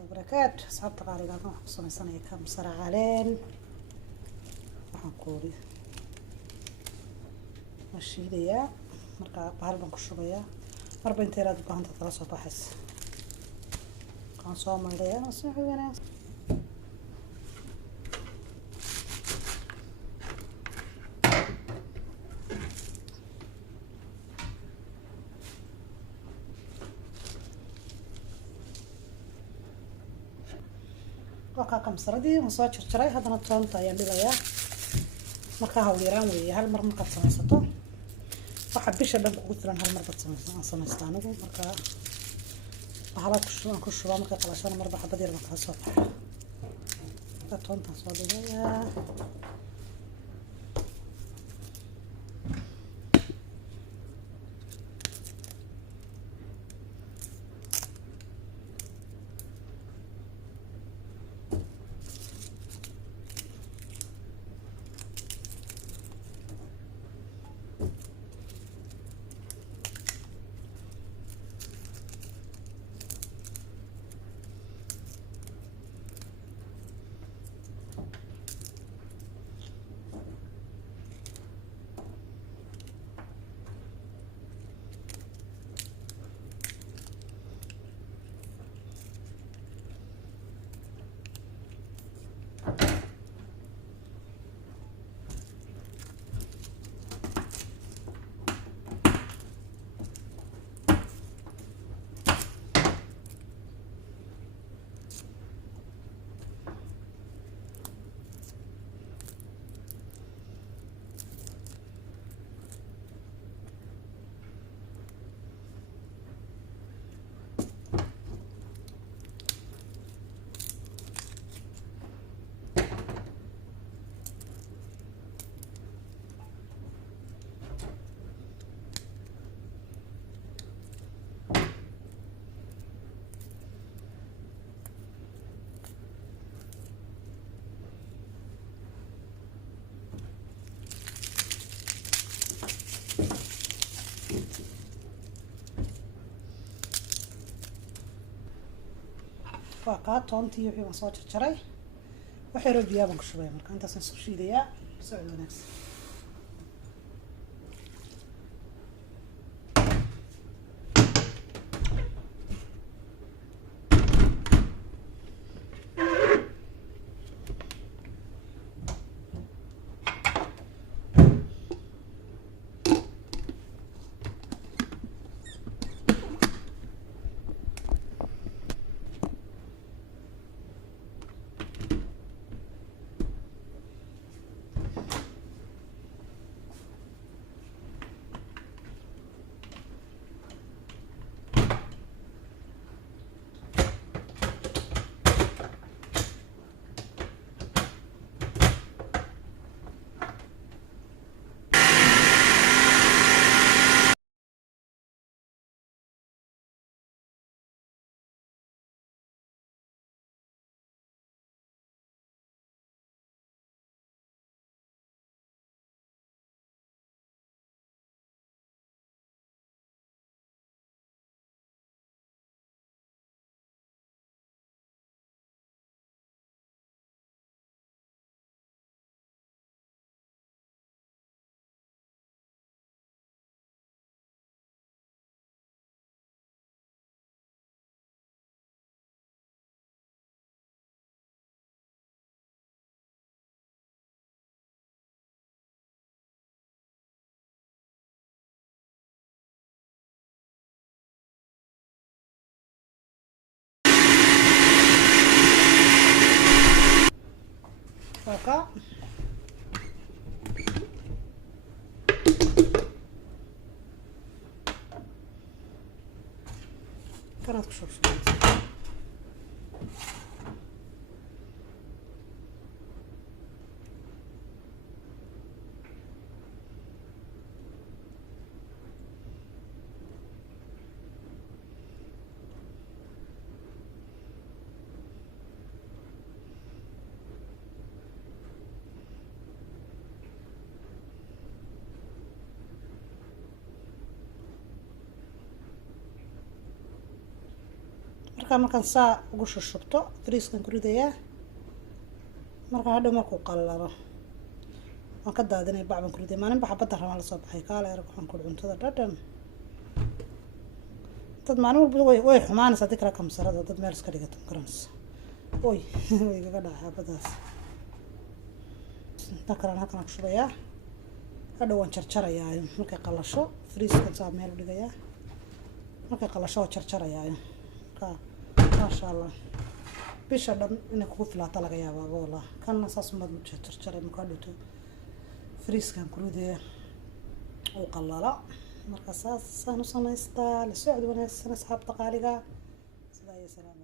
وبركاته أصحابتي qaaliga halkan waxaan ku samaysanaya kabsar caleen waxaan ku uri waan shiidayaa marka bahal baan ku shubayaa marba inta yaraad u baahan tahay kala soo baxaysa waxaan soo maydhayaa si wanaagsan وكا كمسردي وصوت شرشري هذا نطول طايا بلايا marka hawl yaraan weeye hal mar markaad samaysato waxa bisha dhan kugu filan hal mar baad samaysataa anigu marka waxa ku shubaa marka qalashan marba xabad yar baan kala soo baxaa toontan soo dhigayaa waa toontii wixii waan soo jarjaray wax yaroo biyaa baan ku shubaya marka intaasaan soo shiidayaa socod wanaagsan وكا كانت كشوف markaan saa ugu shushubto friiskan ku ridayaa markaan hadhow markuu qallalo waan ka daadinay bacban ku riday maalin baxa badda rabaan la soo baxay kaale arag waxaan ku cuntada dhadhan dad maalin walba way xumaanaysaa haddii kale kamsarada dad meel iska dhigato garanaysa way igaga dhacay xabadaas inta kalena halkan ku shubayaa hadhow waan jarjarayaa markay qallasho friiskan saa meel u dhigayaa markay qallasho waa jarjarayaa maasha allah bisha dhan inay kugu filaato laga yaabaa wallah kanna saas umaad u jarjaray markaa dhunto friiskan ku ridaya oo qallala marka saas saan u samaystaa la socod wanaagsan asxaabta qaaliga sidaa iyo salaam